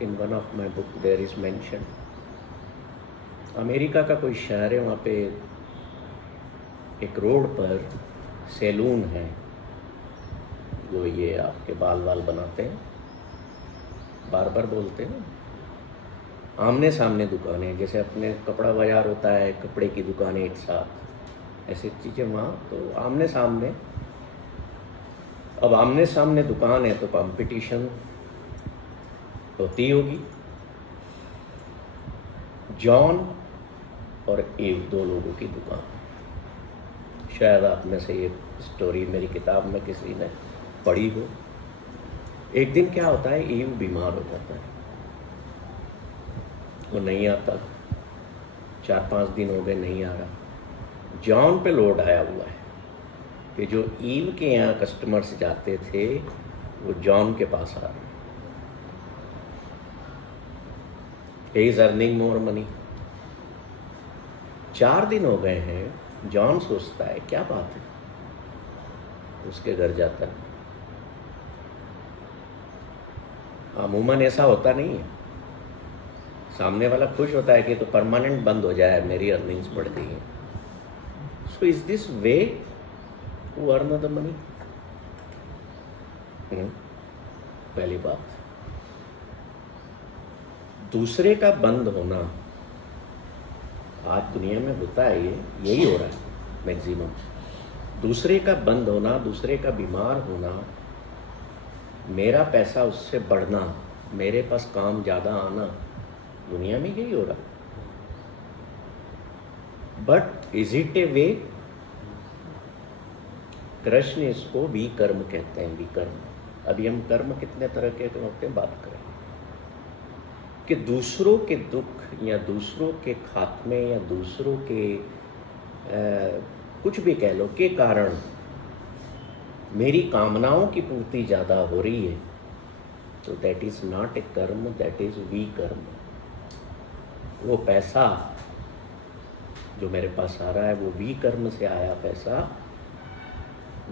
in one of my book there is mentioned, America का कोई शहर है, वहाँ पे एक रोड पर सैलून है, जो ये आपके बाल बनाते हैं, बार्बर बोलते हैं। आमने सामने दुकानें, जैसे अपने कपड़ा बाजार होता है, कपड़े की दुकानें एक साथ, ऐसी चीज़ें वहाँ तो आमने सामने। अब आमने सामने दुकान है तो कंपटीशन होती होगी। जॉन और ईव, दो लोगों की दुकान। शायद आप में से ये स्टोरी मेरी किताब में किसी ने पढ़ी हो। एक दिन क्या होता है, ईव बीमार हो जाता है, वो नहीं आता, 4-5 दिन हो गए नहीं आ रहा। जॉन पे लोड आया हुआ है कि जो ईव के यहाँ कस्टमर्स जाते थे वो जॉन के पास आ रहे। He is earning more money. 4 दिन हो गए हैं। जॉन सोचता है क्या बात है, उसके घर जाता है। अमूमन ऐसा होता नहीं है, सामने वाला खुश होता है कि तो परमानेंट बंद हो जाए, मेरी अर्निंग्स बढ़ गई है। So is this way to earn the money? पहली बात। दूसरे का बंद होना आज दुनिया में होता है, यही हो रहा है मैक्सिमम। दूसरे का बंद होना, दूसरे का बीमार होना, मेरा पैसा उससे बढ़ना, मेरे पास काम ज़्यादा आना, दुनिया में यही हो रहा। बट इज इट ए वे? कृष्ण इसको विकर्म कहते हैं, विकर्म। अभी हम कर्म कितने तरह के होते हैं बात करें, कि दूसरों के दुख या दूसरों के खात्मे या दूसरों के कुछ भी कह लो के कारण मेरी कामनाओं की पूर्ति ज़्यादा हो रही है, तो दैट इज़ नॉट ए कर्म, दैट इज़ विकर्म। वो पैसा जो मेरे पास आ रहा है वो विकर्म से आया पैसा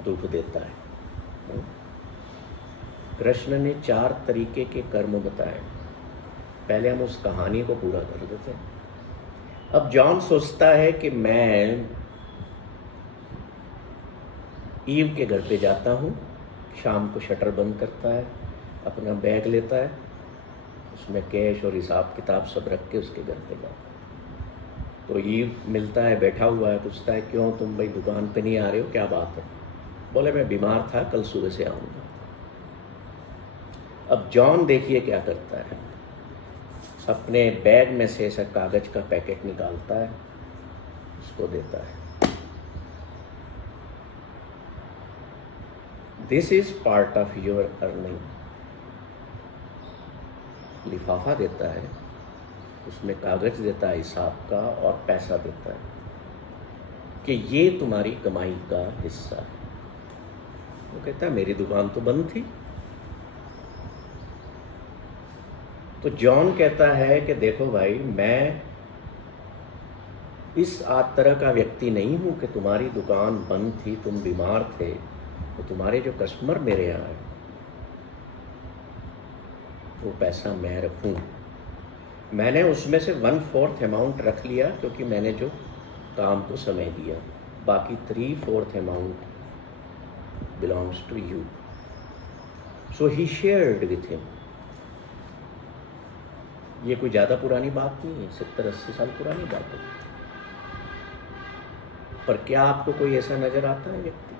दुख देता है। कृष्ण ने 4 तरीके के कर्म बताए। पहले हम उस कहानी को पूरा कर देते हैं। अब जॉन सोचता है कि मैं ईव के घर पे जाता हूँ, शाम को शटर बंद करता है, अपना बैग लेता है, उसमें कैश और हिसाब किताब सब रख के उसके घर पे जाता है। तो ईव मिलता है, बैठा हुआ है, पूछता है क्यों तुम भाई दुकान पे नहीं आ रहे हो, क्या बात है? बोले मैं बीमार था, कल सुबह से आऊँगा। अब जॉन देखिए क्या करता है, अपने बैग में से ऐसा कागज का पैकेट निकालता है, उसको देता है। This is part of your earning. लिफाफा देता है, उसमें कागज देता है हिसाब का और पैसा देता है कि ये तुम्हारी कमाई का हिस्सा है। वो कहता है मेरी दुकान तो बंद थी। तो जॉन कहता है कि देखो भाई, मैं इस तरह का व्यक्ति नहीं हूं कि तुम्हारी दुकान बंद थी, तुम बीमार थे, तो तुम्हारे जो कस्टमर मेरे यहाँ आए वो पैसा मैं रखूं। मैंने उसमें से 1/4 अमाउंट रख लिया क्योंकि मैंने जो काम को समय दिया, बाकी 3/4 amount belongs to you. So he shared with him. ये कोई ज़्यादा पुरानी बात नहीं है, 70-80 साल पुरानी बात है। पर क्या आपको कोई ऐसा नज़र आता है व्यक्ति